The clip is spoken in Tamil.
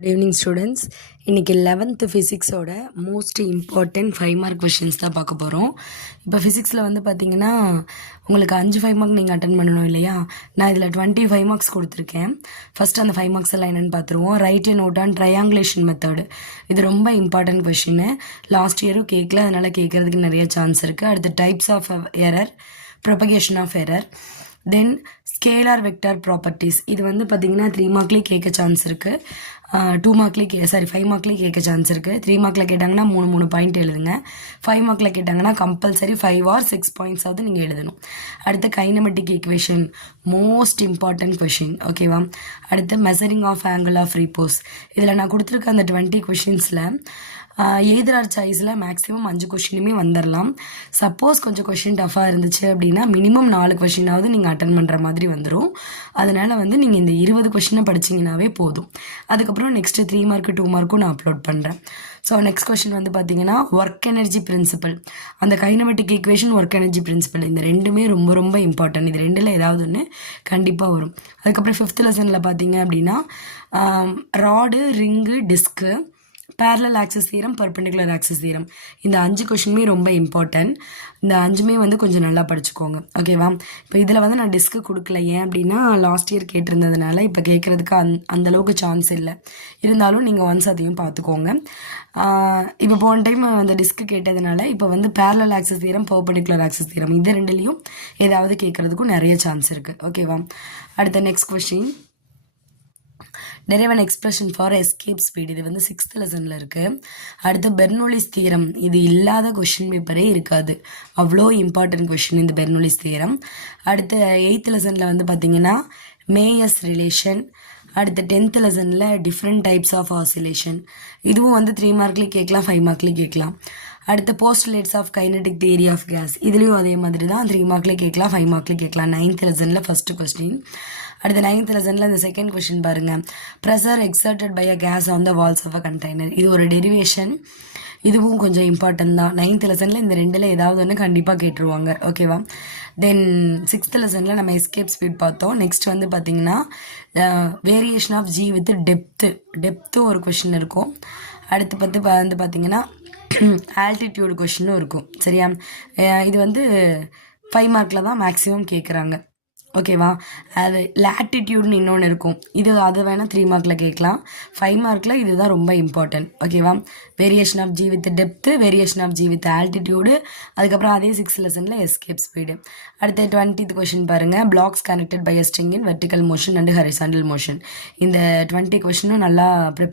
Good evening students. இன்றைக்கி 11th ஃபிசிக்ஸோட மோஸ்ட் இம்பார்ட்டன்ட் 5 மார்க் கொஷின்ஸ் தான் பார்க்க போகிறோம். இப்போ ஃபிசிக்ஸில் வந்து பார்த்தீங்கன்னா உங்களுக்கு 5 மார்க் நீங்கள் அட்டன் பண்ணணும் இல்லையா? நான் இதில் 25 மார்க்ஸ் கொடுத்துருக்கேன். ஃபஸ்ட்டு அந்த 5 மார்க்ஸ் எல்லாம் என்னென்னு பார்த்துருவோம். Write and note on triangulation method. இது ரொம்ப இம்பார்ட்டன்ட் கொஷின். லாஸ்ட் இயரும் கேட்கல, அதனால் கேட்குறதுக்கு நிறைய சான்ஸ் இருக்குது. அடுத்து types of error, propagation of error, then scalar vector properties. இது வந்து பார்த்தீங்கன்னா 3 மார்க்லேயே கேட்க சான்ஸ் இருக்குது, 2 மார்க்லேயே 5 மார்க்லேயே கேட்க சான்ஸ் இருக்குது. 3 மார்க்கில் கேட்டாங்கன்னா 3 பாயிண்ட் எழுதுங்க. 5 மார்க்கில் கேட்டாங்கன்னா கம்பல்சரி 5 or 6 பாயிண்ட்ஸாவது நீங்கள் எழுதணும். அடுத்து kinematic equation, most important question, ஓகேவா? அடுத்து measuring of angle of repose. இதில் நான் கொடுத்துருக்க அந்த 20 கொஷின்ஸில் எய்தர் சாய்ஸில் மேக்ஸிமம் 5 கொஷினுமே வந்துடலாம். சப்போஸ் கொஞ்சம் கொஷின் டஃபாக இருந்துச்சு அப்படின்னா மினிமம் 4 கொஷினாவது நீங்கள் அட்டன் பண்ணுற மாதிரி வந்துடும். அதனால் வந்து நீங்கள் இந்த 20 கொஷினை படிச்சிங்கனாவே போதும். அதுக்கப்புறம் நெக்ஸ்ட்டு 3 மார்க்கு 2 மார்க்கும் நான் அப்லோட் பண்ணுறேன். ஸோ நெக்ஸ்ட் கொஷின் வந்து பார்த்தீங்கன்னா ஒர்க் எனர்ஜி பிரின்சிபல். அந்த kinematic equation, work energy principle, இந்த ரெண்டுமே ரொம்ப ரொம்ப இம்பார்ட்டன்ட். இது ரெண்டில் ஏதாவது ஒன்று கண்டிப்பாக வரும். அதுக்கப்புறம் 5th லெசனில் பார்த்தீங்க அப்படின்னா rod, ring, disc, parallel axis theorem, perpendicular axis theorem, இந்த 5 கொஷினுமே ரொம்ப இம்பார்ட்டன்ட். இந்த 5மே வந்து கொஞ்சம் நல்லா படிச்சுக்கோங்க, ஓகேவா? இப்போ இதில் வந்து நான் டிஸ்க்கு கொடுக்கல, ஏன் அப்படின்னா லாஸ்ட் இயர் கேட்டிருந்ததுனால இப்போ கேட்குறதுக்கு அந்தளவுக்கு சான்ஸ் இல்லை. இருந்தாலும் நீங்கள் ஒன்ஸ் அதையும் பார்த்துக்கோங்க. இப்போ போன டைம் அந்த டிஸ்க்கு கேட்டதுனால இப்போ வந்து parallel axis theorem, perpendicular axis theorem, இது ரெண்டுலேயும் ஏதாவது கேட்குறதுக்கும் நிறைய சான்ஸ் இருக்குது, ஓகேவா? அடுத்த next question, derive an expression for escape speed. இது வந்து 6th லெசனில் இருக்குது. அடுத்து பெர்னோலிஸ் தியரம். இது இல்லாத கொஷின் பேப்பரே இருக்காது, அவ்வளோ இம்பார்ட்டன்ட் கொஷின் இந்த பெர்னோலிஸ் தியரம். அடுத்து 8th லெசனில் வந்து பார்த்தீங்கன்னா மேயர்ஸ் ரிலேஷன். அடுத்து 10th லெசனில் டிஃப்ரெண்ட் டைப்ஸ் ஆஃப் ஆசிலேஷன். இதுவும் வந்து 3 மார்க்லேயும் கேட்கலாம், 5 மார்க்லேயும் கேட்கலாம். அடுத்து postulates of kinetic theory of gas. இதுலேயும் அதே மாதிரி தான், 3 மார்க்லேயும் கேட்கலாம், 5 மார்க்லேயும் கேட்கலாம். 9th லெசனில் ஃபஸ்ட்டு கொஸ்டின். அடுத்து 9th லெசனில் இந்த செகண்ட் கொஸ்டின் பாருங்கள். Pressure exerted by a gas on the walls of a container. இது ஒரு டெரிவேஷன், இதுவும் கொஞ்சம் இம்பார்ட்டன்ட் தான். 9th லெசனில் இந்த ரெண்டில் ஏதாவது ஒன்று கண்டிப்பாக கேட்டுருவாங்க, ஓகேவா? தென் 6th லெசனில் நம்ம எஸ்கேப் ஸ்பீட் பார்த்தோம். நெக்ஸ்ட் வந்து பார்த்தீங்கன்னா வேரியேஷன் ஆஃப் ஜி வித் டெப்த்தும் ஒரு கொஷின் இருக்கும். அடுத்து வந்து பார்த்தீங்கன்னா ஆல்டிடியூடு கொஷினும் இருக்கும், சரியா? இது வந்து 5 மார்க்கில் தான் மேக்ஸிமம் கேட்குறாங்க, ஓகேவா? அது லாட்டிடியூட்னு இன்னொன்று இருக்கும், அது வேணால் 3 மார்க்கில் கேட்கலாம். 5 மார்க்கில் இதுதான் ரொம்ப இம்பார்ட்டன்ட், ஓகேவா? Variation of g with depth, variation of g with altitude, அதுக்கப்புறம் அதே 6th லெசனில் எஸ்கேப் ஸ்பீடு. அடுத்து 20th கொஷின் பாருங்கள். Blocks connected by a string in vertical motion and horizontal motion. இந்த 20 கொஷினும் நல்லா ப்ரிப்பேர்